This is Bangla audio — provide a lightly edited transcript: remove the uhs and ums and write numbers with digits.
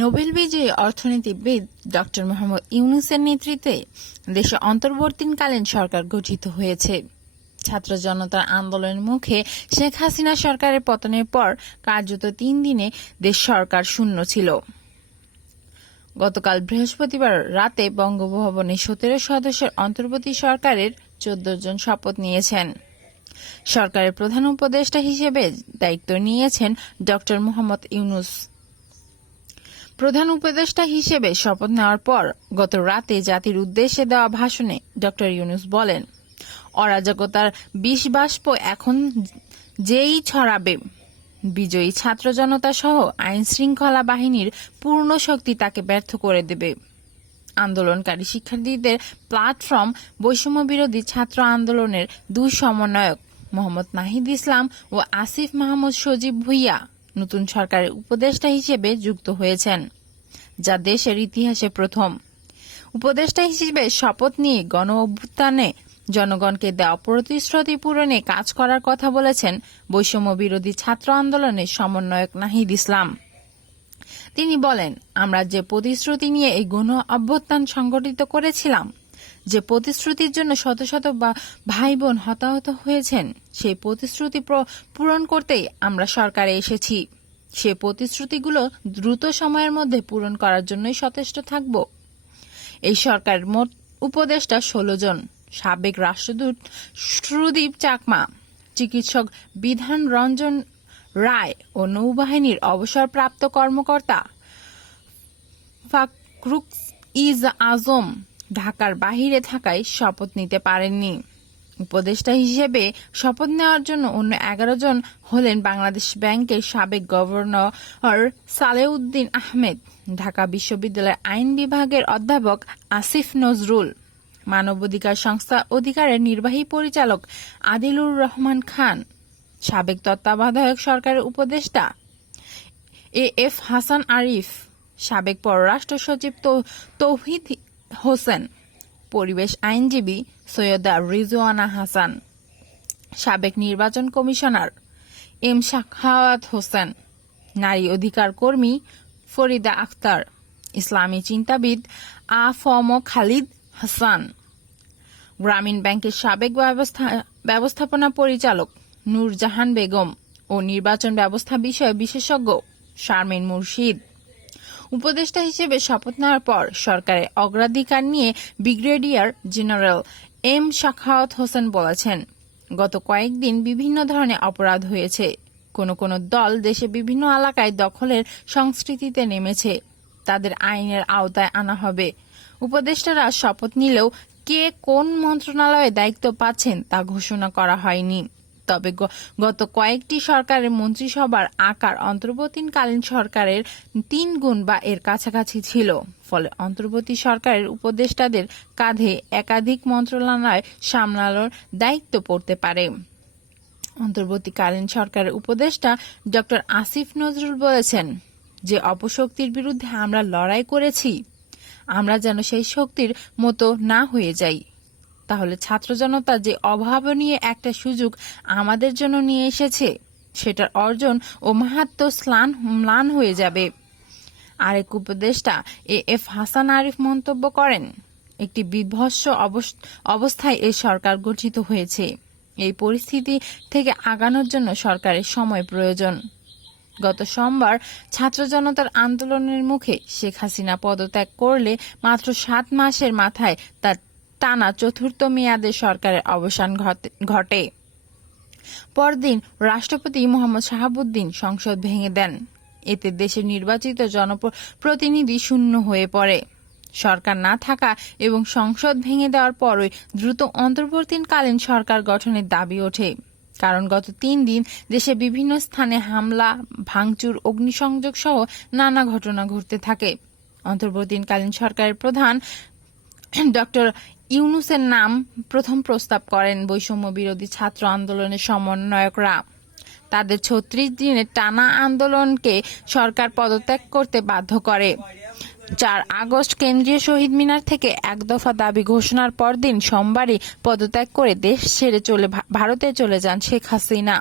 নোবেল বিজয়ী অর্থনীতিবিদ ডক্টর মোহাম্মদ ইউনূসের নেতৃত্বে দেশে অন্তর্বর্তীকালীন সরকার গঠিত হয়েছে। ছাত্র জনতার আন্দোলনের মুখে শেখ হাসিনা সরকারের পতনের পর কার্যত 3 দিনে দেশ সরকার শূন্য ছিল। গতকাল বৃহস্পতিবার রাতে বঙ্গভবনে 17 সদস্যের অন্তর্বর্তী সরকারের 14 জন শপথ নিয়েছেন। সরকারের প্রধান উপদেষ্টা হিসেবে দায়িত্ব নিয়েছেন ডক্টর মোহাম্মদ ইউনূস। প্রধান উপদেষ্টা হিসেবে শপথ নেওয়ার পর গত রাতে জাতির উদ্দেশ্যে দেওয়া ভাষণে ডক্টর ইউনূস বলেন, অরাজকতার বিষ বাষ্প এখন যেই ছড়াবে, বিজয়ী ছাত্র জনতা সহ আইন শৃঙ্খলা বাহিনীর পূর্ণ শক্তি তাকে ব্যর্থ করে দেবে। আন্দোলনকারী শিক্ষার্থীদের প্ল্যাটফর্ম বৈষম্য বিরোধী ছাত্র আন্দোলনের 2 সমন্বয়ক মোহাম্মদ নাহিদ ইসলাম ও আসিফ মাহমুদ সজীব ভুঁইয়া নতুন সরকারের উপদেষ্টা হিসেবে যুক্ত হয়েছেন, যা দেশের ইতিহাসে প্রথম। উপদেষ্টা হিসেবে শপথ নিয়ে গণ অভ্যুত্থানে জনগণকে দেওয়া প্রতিশ্রুতি পূরণে কাজ করার কথা বলেছেন বৈষম্য বিরোধী ছাত্র আন্দোলনের সমন্বয়ক নাহিদ ইসলাম। তিনি বলেন, আমরা যে প্রতিশ্রুতি নিয়ে এই গণ অভ্যুত্থান সংগঠিত করেছিলাম, যে প্রতিশ্রুতির জন্য শত শত ভাই বোন হতাহত হয়েছেন, সেই প্রতিশ্রুতি পূরণ করতেই আমরা সরকারে এসেছি। সে প্রতিশ্রুতিগুলো দ্রুত সময়ের মধ্যে পূরণ করার জন্যই সচেষ্ট থাকব। এই সরকারের মোট উপদেষ্টা 16 জন। সাবেক রাষ্ট্রদূত সুদীপ চাকমা, চিকিৎসক বিধান রঞ্জন রায় ও নৌবাহিনীর অবসরপ্রাপ্ত কর্মকর্তা ফাকরুক আজম ঢাকার বাহিরে থাকায় শপথ নিতে পারেননি। উপদেষ্টা হিসেবে শপথ নেওয়ার জন্য অন্য 11 জন হলেন বাংলাদেশ ব্যাংকের সাবেক গভর্নর সালেউদ্দিন আহমেদ, ঢাকা বিশ্ববিদ্যালয়ের আইন বিভাগের অধ্যাপক আসিফ নজরুল, মানবাধিকার সংস্থা অধিকারের নির্বাহী পরিচালক আদিলুর রহমান খান, সাবেক তত্ত্বাবধায়ক সরকারের উপদেষ্টা এএফ হাসান আরিফ, সাবেক পররাষ্ট্র সচিব তৌহিদ হোসেন, পরিবেশ আইনজীবী সৈয়দা রিজওয়ানা হাসান, সাবেক নির্বাচন কমিশনার এম সাখাওয়াত হোসেন, নারী অধিকার কর্মী ফরিদা আক্তার, ইসলামী চিন্তাবিদ আ.ফ.ম. খালিদ হাসান, গ্রামীণ ব্যাংকের সাবেক ব্যবস্থাপনা পরিচালক নূরজাহান বেগম ও নির্বাচন ব্যবস্থা বিষয়ে বিশেষজ্ঞ শারমিন মুর্শিদ। উপদেষ্টা হিসেবে শপথ নেওয়ার পর সরকারের অগ্রাধিকার নিয়ে brigadier general M Sakhawat Hossain বলেছেন, গত কয়েকদিন বিভিন্ন ধরনের অপরাধ হয়েছে। কোন দল দেশে বিভিন্ন এলাকায় দখলের সংস্কৃতিতে নেমেছে, তাদের আইনের আওতায় আনা হবে। উপদেষ্টারা শপথ নিলেও কে কোন মন্ত্রণালয়ে দায়িত্ব পাচ্ছেন তা ঘোষণা করা হয়নি। তবে গত কয়েকটি সরকারের মন্ত্রিসভার আকার অন্তর্বর্তীকালীন সরকারের 3 গুণ বা এর কাছাকাছি ছিল। ফলে অন্তর্বর্তী সরকারের উপদেষ্টাদের কাঁধে একাধিক মন্ত্রণালয় সামলানোর দায়িত্ব পড়তে পারে। অন্তর্বর্তীকালীন সরকারের উপদেষ্টা ডক্টর আসিফ নজরুল বলেছেন, যে অপশক্তির বিরুদ্ধে আমরা লড়াই করেছি, আমরা যেন সেই শক্তির মতো না হয়ে যাই। তাহলে ছাত্র জনতা যে অভাবনীয় একটা সুযোগ আমাদের জন্য নিয়ে এসেছে, সেটার অর্জন ও মাহাত্ম্য ম্লান হয়ে যাবে। আরেক উপদেষ্টা এএফ হাসান আরিফ মন্তব্য করেন, একটি বিভৎস অবস্থায় এই সরকার গঠিত হয়েছে। এই পরিস্থিতি থেকে আগানোর জন্য সরকারের সময় প্রয়োজন। গত সোমবার ছাত্র জনতার আন্দোলনের মুখে শেখ হাসিনা পদত্যাগ করলে মাত্র 7 মাসের মাথায় তার টানা 4র্থ মেয়াদে সরকারের অবসান ঘটে। পরদিন রাষ্ট্রপতি মোহাম্মদ শাহাবুদ্দিন সংসদ ভেঙে দেন। এতে দেশের নির্বাচিত জনপ্রতিনিধি শূন্য হয়ে পড়ে। সরকার না থাকা এবং সংসদ ভেঙে দেওয়ার পরই দ্রুত অন্তর্বর্তীকালীন সরকার গঠনের দাবি ওঠে। কারণ গত 3 দিন দেশে বিভিন্ন স্থানে হামলা, ভাঙচুর, অগ্নিসংযোগ সহ নানা ঘটনা ঘটতে থাকে। অন্তর্বর্তীকালীন সরকারের প্রধান ডক্টর ইউনূসের নাম প্রথম প্রস্তাব করেন বৈষম্য বিরোধী ছাত্র আন্দোলনের সমন্বয়করা। তাদের 36 দিনের টানা আন্দোলনকে সরকার পদত্যাগ করতে বাধ্য করে। 4 আগস্ট কেন্দ্রীয় শহীদ মিনার থেকে 1 দফা দাবি ঘোষণার পরদিন সোমবারই পদত্যাগ করে দেশ ছেড়ে ভারতে চলে যান শেখ হাসিনা।